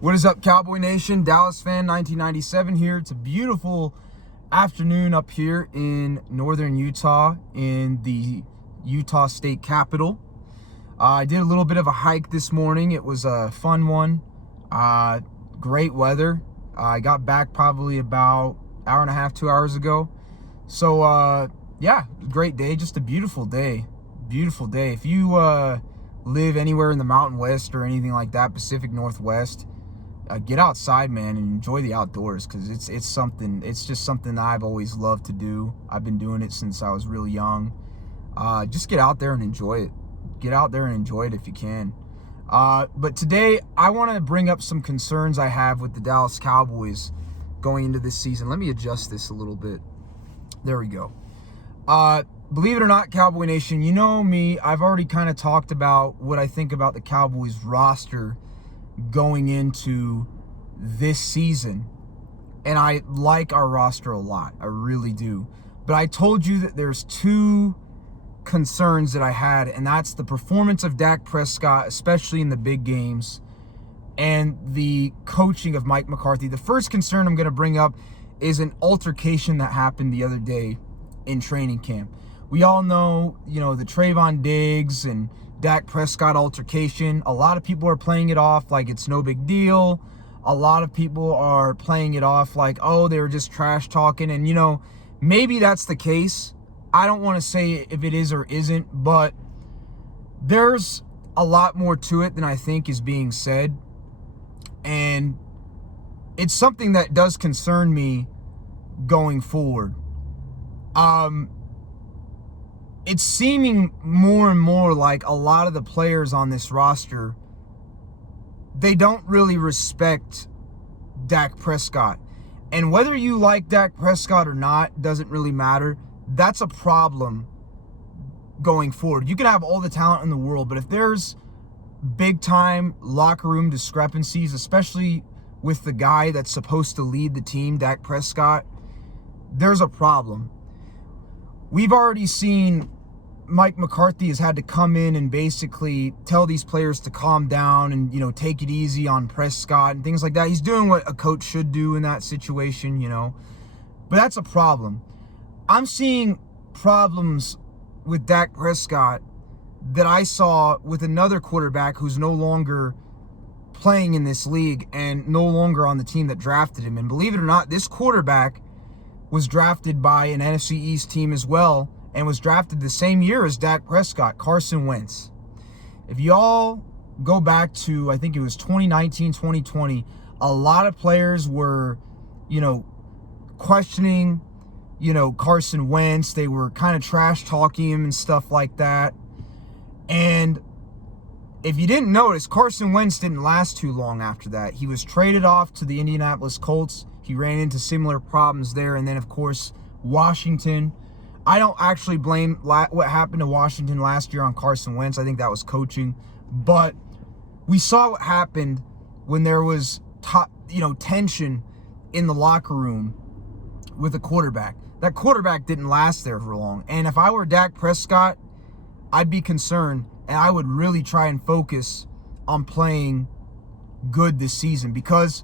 What is up, Cowboy Nation? Dallas fan 1997 here. It's a beautiful afternoon up here in northern Utah in the Utah State Capitol. I did a little bit of a hike this morning. It was a fun one. Great weather. I got back probably about an hour and a half, 2 hours ago. So, yeah, great day. Just a beautiful day. Beautiful day. If you live anywhere in the Mountain West or anything like that, Pacific Northwest, get outside, man, and enjoy the outdoors, because it's just something that I've always loved to do. I've been doing it since I was really young. Just get out there and enjoy it. Get out there and enjoy it if you can. But today, I want to bring up some concerns I have with the Dallas Cowboys going into this season. Let me adjust this a little bit. There we go. Believe it or not, Cowboy Nation, you know me. I've already kind of talked about what I think about the Cowboys roster going into this season. And I like our roster a lot. I really do. But I told you that there's two concerns that I had, and that's the performance of Dak Prescott, especially in the big games, and the coaching of Mike McCarthy. The first concern I'm going to bring up is an altercation that happened the other day in training camp. We all know, the Trayvon Diggs and Dak Prescott altercation. A lot of people are playing it off like it's no big deal. A lot of people are playing it off like, oh, they were just trash talking. And, maybe that's the case. I don't want to say if it is or isn't, but there's a lot more to it than I think is being said. And it's something that does concern me going forward. It's seeming more and more like a lot of the players on this roster, they don't really respect Dak Prescott. And whether you like Dak Prescott or not doesn't really matter. That's a problem going forward. You can have all the talent in the world, but if there's big-time locker room discrepancies, especially with the guy that's supposed to lead the team, Dak Prescott, there's a problem. We've already seen Mike McCarthy has had to come in and basically tell these players to calm down and, take it easy on Prescott and things like that. He's doing what a coach should do in that situation, But that's a problem. I'm seeing problems with Dak Prescott that I saw with another quarterback who's no longer playing in this league and no longer on the team that drafted him. And believe it or not, this quarterback was drafted by an NFC East team as well, and was drafted the same year as Dak Prescott, Carson Wentz. If y'all go back to, I think it was 2019, 2020, a lot of players were, questioning, Carson Wentz. They were kind of trash talking him and stuff like that. And if you didn't notice, Carson Wentz didn't last too long after that. He was traded off to the Indianapolis Colts. He ran into similar problems there. And then, of course, Washington. I don't actually blame what happened to Washington last year on Carson Wentz. I think that was coaching. But we saw what happened when there was tension in the locker room with a quarterback. That quarterback didn't last there for long. And if I were Dak Prescott, I'd be concerned, and I would really try and focus on playing good this season, because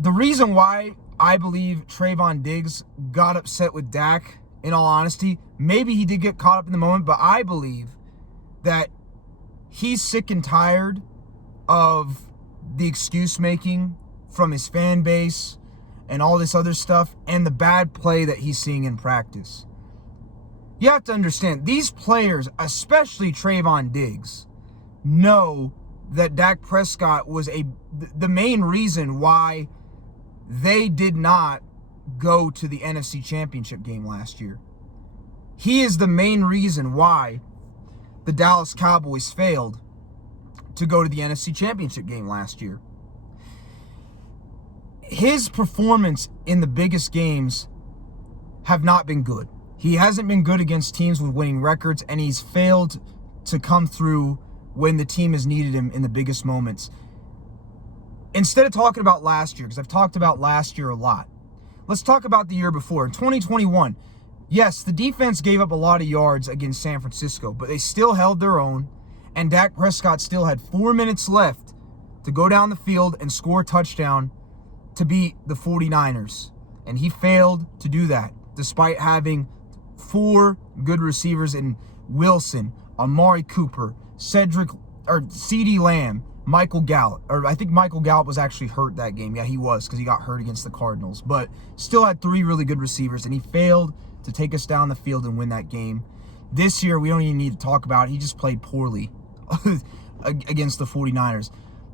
the reason why I believe Trayvon Diggs got upset with Dak, in all honesty, maybe he did get caught up in the moment, but I believe that he's sick and tired of the excuse making from his fan base and all this other stuff, and the bad play that he's seeing in practice. You have to understand, these players, especially Trayvon Diggs, know that Dak Prescott was the main reason why they did not go to the NFC Championship game last year. He is the main reason why the Dallas Cowboys failed to go to the NFC Championship game last year. His performance in the biggest games have not been good. He hasn't been good against teams with winning records, and he's failed to come through when the team has needed him in the biggest moments. Instead of talking about last year, because I've talked about last year a lot, let's talk about the year before. In 2021, yes, the defense gave up a lot of yards against San Francisco, but they still held their own, and Dak Prescott still had 4 minutes left to go down the field and score a touchdown to beat the 49ers. And he failed to do that, despite having 4 good receivers in Wilson, Amari Cooper, CeeDee Lamb, Michael Gallup. Or I think Michael Gallup was actually hurt that game. Yeah, he was, because he got hurt against the Cardinals. But still had 3 really good receivers, and he failed to take us down the field and win that game. This year, we don't even need to talk about it. He just played poorly against the 49ers.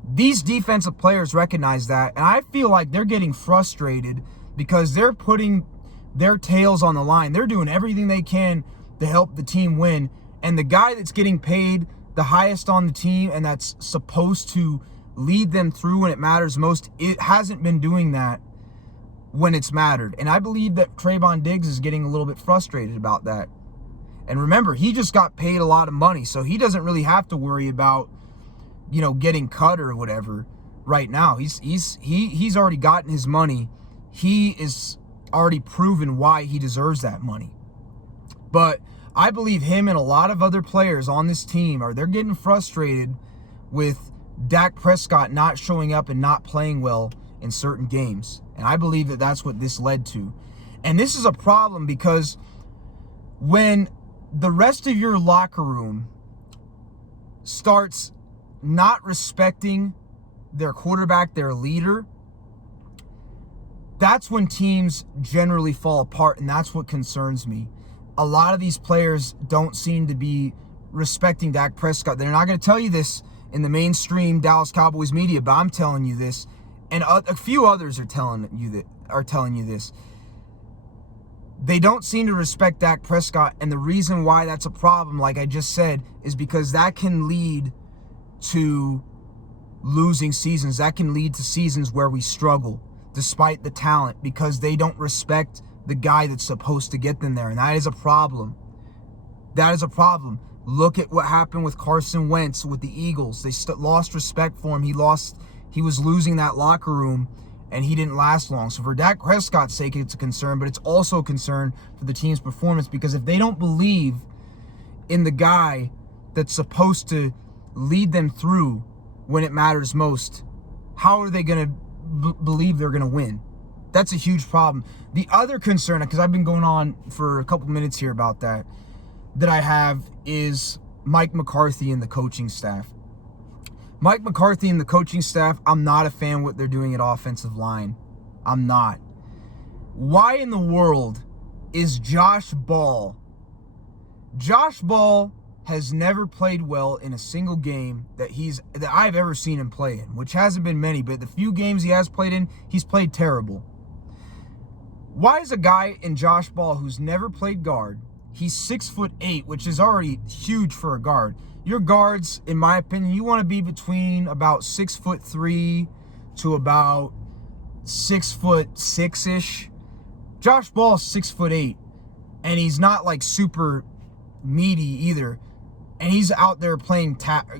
These defensive players recognize that, and I feel like they're getting frustrated because they're putting their tails on the line. They're doing everything they can to help the team win, and the guy that's getting paid the highest on the team and that's supposed to lead them through when it matters most, it hasn't been doing that when it's mattered. And I believe that Trayvon Diggs is getting a little bit frustrated about that. And remember, he just got paid a lot of money, so he doesn't really have to worry about, getting cut or whatever right now. He's already gotten his money. He is already proven why he deserves that money. But I believe him and a lot of other players on this team they're getting frustrated with Dak Prescott not showing up and not playing well in certain games. And I believe that that's what this led to. And this is a problem because when the rest of your locker room starts not respecting their quarterback, their leader, that's when teams generally fall apart, and that's what concerns me. A lot of these players don't seem to be respecting Dak Prescott. They're not going to tell you this in the mainstream Dallas Cowboys media, but I'm telling you this, and a few others are telling you this. They don't seem to respect Dak Prescott, and the reason why that's a problem, like I just said, is because that can lead to losing seasons. That can lead to seasons where we struggle despite the talent because they don't respect the guy that's supposed to get them there, and that is a problem. That is a problem. Look at what happened with Carson Wentz with the Eagles. They lost respect for him. He was losing that locker room, and he didn't last long. So for Dak Prescott's sake, it's a concern, but it's also a concern for the team's performance because if they don't believe in the guy that's supposed to lead them through when it matters most, how are they going to believe they're going to win? That's a huge problem. The other concern, because I've been going on for a couple minutes here about that I have, is Mike McCarthy and the coaching staff. Mike McCarthy and the coaching staff, I'm not a fan of what they're doing at offensive line. I'm not. Why in the world is Josh Ball? Josh Ball has never played well in a single game that I've ever seen him play in, which hasn't been many, but the few games he has played in, he's played terrible. Why is a guy in Josh Ball who's never played guard, he's 6'8", which is already huge for a guard. Your guards, in my opinion, you want to be between about 6'3" to about 6'6"-ish. Josh Ball's 6'8", and he's not like super meaty either. And he's out there playing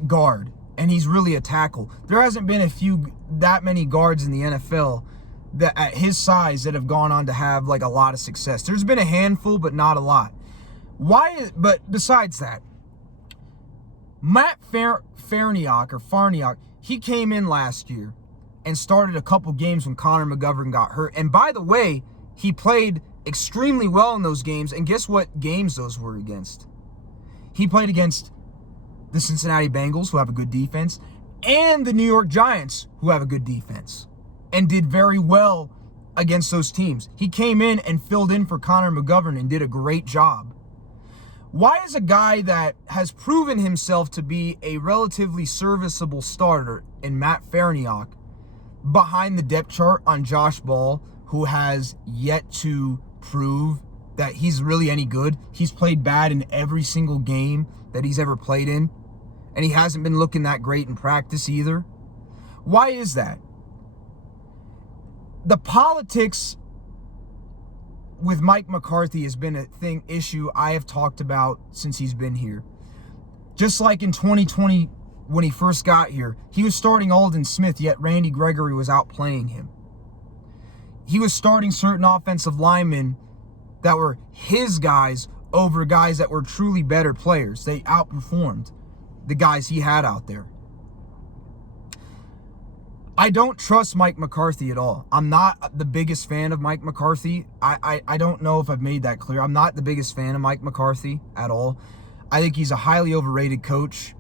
guard, and he's really a tackle. There hasn't been that many guards in the NFL that at his size that have gone on to have like a lot of success. There's been a handful, but not a lot. But besides that, Matt Farniok, he came in last year and started a couple games when Connor McGovern got hurt. And by the way, he played extremely well in those games. And guess what games those were against? He played against the Cincinnati Bengals, who have a good defense, and the New York Giants, who have a good defense, and did very well against those teams. He came in and filled in for Connor McGovern and did a great job. Why is a guy that has proven himself to be a relatively serviceable starter in Matt Farniok behind the depth chart on Josh Ball, who has yet to prove that he's really any good? He's played bad in every single game that he's ever played in, and he hasn't been looking that great in practice either. Why is that? The politics with Mike McCarthy has been a issue I have talked about since he's been here. Just like in 2020 when he first got here, he was starting Aldon Smith, yet Randy Gregory was outplaying him. He was starting certain offensive linemen that were his guys over guys that were truly better players. They outperformed the guys he had out there. I don't trust Mike McCarthy at all. I'm not the biggest fan of Mike McCarthy. I don't know if I've made that clear. I'm not the biggest fan of Mike McCarthy at all. I think he's a highly overrated coach.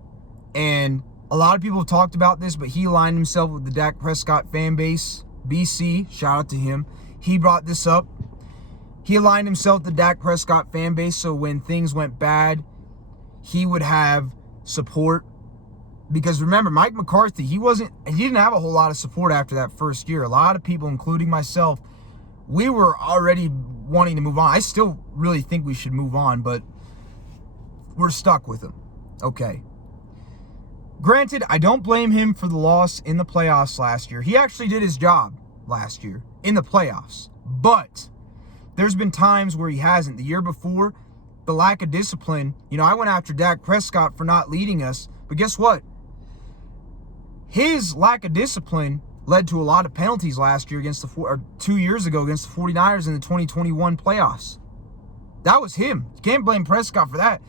And a lot of people have talked about this, but he aligned himself with the Dak Prescott fan base. BC, shout out to him. He brought this up. He aligned himself with the Dak Prescott fan base, so when things went bad, he would have support. Because remember, Mike McCarthy, he didn't have a whole lot of support after that first year. A lot of people, including myself, we were already wanting to move on. I still really think we should move on, but we're stuck with him. Okay. Granted, I don't blame him for the loss in the playoffs last year. He actually did his job last year in the playoffs. But there's been times where he hasn't. The year before, the lack of discipline. I went after Dak Prescott for not leading us. But guess what? His lack of discipline led to a lot of penalties last year 2 years ago against the 49ers in the 2021 playoffs. That was him. You can't blame Prescott for that.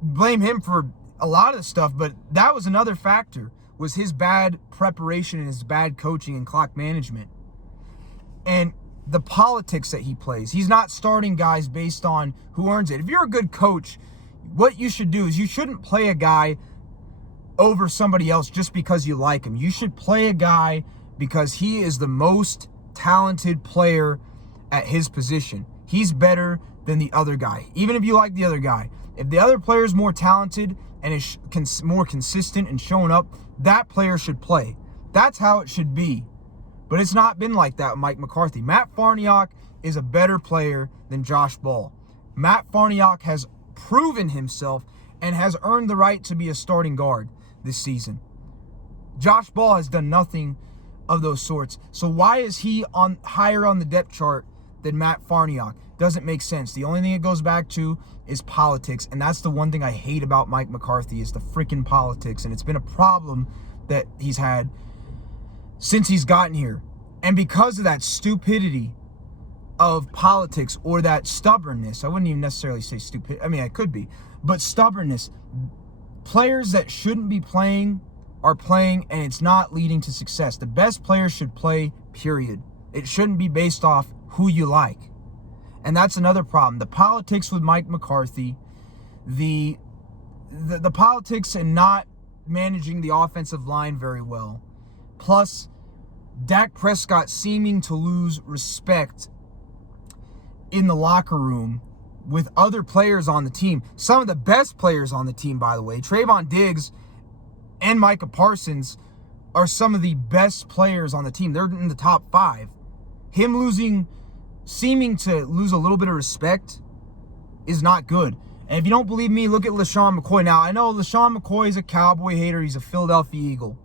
Blame him for a lot of stuff, but that was another factor, was his bad preparation and his bad coaching and clock management. And the politics that he plays. He's not starting guys based on who earns it. If you're a good coach, what you should do is you shouldn't play a guy over somebody else just because you like him. You should play a guy because he is the most talented player at his position. He's better than the other guy, even if you like the other guy. If the other player is more talented and is more consistent and showing up, that player should play. That's how it should be. But it's not been like that with Mike McCarthy. Matt Farniok is a better player than Josh Ball. Matt Farniok has proven himself and has earned the right to be a starting guard this season. Josh Ball has done nothing of those sorts. So why is he higher on the depth chart than Matt Farniok? Doesn't make sense. The only thing it goes back to is politics, and that's the one thing I hate about Mike McCarthy is the freaking politics, and it's been a problem that he's had since he's gotten here. And because of that stupidity of politics, or that stubbornness, I wouldn't even necessarily say stupid, I mean, I could be, but stubbornness, players that shouldn't be playing are playing, and it's not leading to success. The best players should play, period. It shouldn't be based off who you like. And that's another problem. The politics with Mike McCarthy, the politics and not managing the offensive line very well, plus Dak Prescott seeming to lose respect in the locker room with other players on the team. Some of the best players on the team, by the way. Trayvon Diggs and Micah Parsons are some of the best players on the team. They're in the top 5. Him seeming to lose a little bit of respect is not good. And if you don't believe me, look at LaShawn McCoy. Now, I know LaShawn McCoy is a Cowboy hater. He's a Philadelphia Eagle.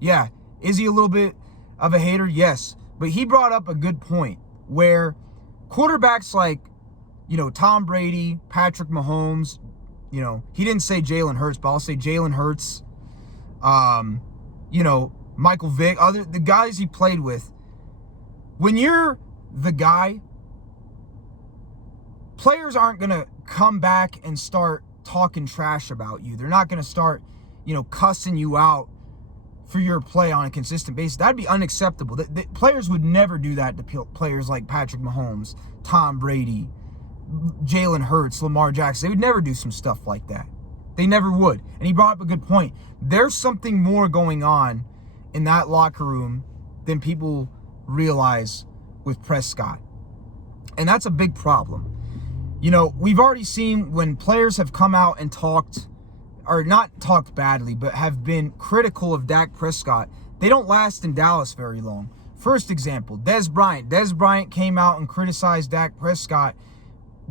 Yeah. Is he a little bit of a hater? Yes. But he brought up a good point where quarterbacks like, Tom Brady, Patrick Mahomes, he didn't say Jalen Hurts, but I'll say Jalen Hurts, Michael Vick, the guys he played with. When you're the guy, players aren't going to come back and start talking trash about you. They're not going to start, cussing you out for your play on a consistent basis. That'd be unacceptable. The players would never do that to players like Patrick Mahomes, Tom Brady, Jalen Hurts, Lamar Jackson. They would never do some stuff like that. They never would. And he brought up a good point. There's something more going on in that locker room than people realize with Prescott. And that's a big problem. We've already seen when players have come out and talked, or not talked badly, but have been critical of Dak Prescott, they don't last in Dallas very long. First example, Dez Bryant. Dez Bryant came out and criticized Dak Prescott,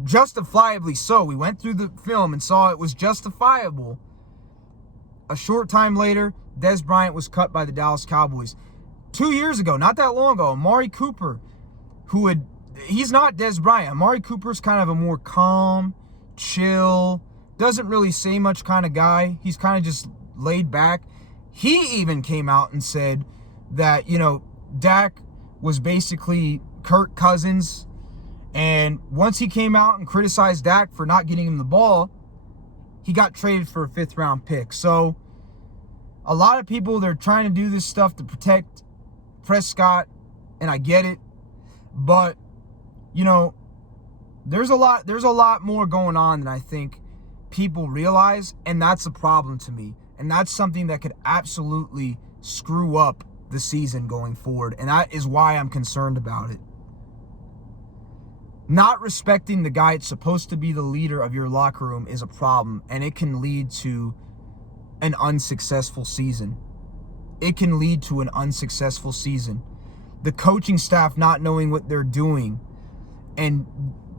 justifiably so. We went through the film and saw it was justifiable. A short time later, Dez Bryant was cut by the Dallas Cowboys. 2 years ago, not that long ago, Amari Cooper, he's not Dez Bryant. Amari Cooper's kind of a more calm, chill, doesn't really say much kind of guy. He's kind of just laid back. He even came out and said that, Dak was basically Kirk Cousins. And once he came out and criticized Dak for not getting him the ball, he got traded for a 5th-round pick. So a lot of people, they're trying to do this stuff to protect Prescott, and I get it. But, you know, there's a lot more going on than I think people realize, and that's a problem to me. And that's something that could absolutely screw up the season going forward, and that is why I'm concerned about it. Not respecting the guy that's supposed to be the leader of your locker room is a problem, and it can lead to an unsuccessful season. It can lead to an unsuccessful season. The coaching staff not knowing what they're doing and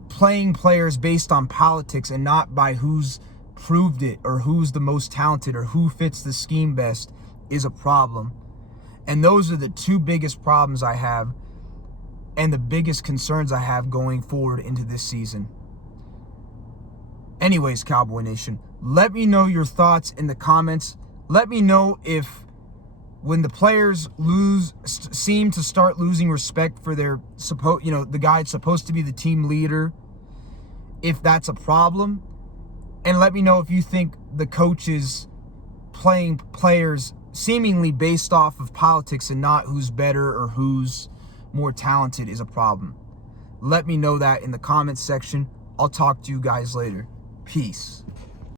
playing players based on politics and not by who's proved it or who's the most talented or who fits the scheme best is a problem. And those are the two biggest problems I have and the biggest concerns I have going forward into this season. Anyways, Cowboy Nation, let me know your thoughts in the comments. Let me know if when the players seem to start losing respect for their the guy that's supposed to be the team leader, if that's a problem. And let me know if you think the coaches playing players seemingly based off of politics and not who's better or who's more talented is a problem. Let me know that in the comments section. I'll talk to you guys later. Peace.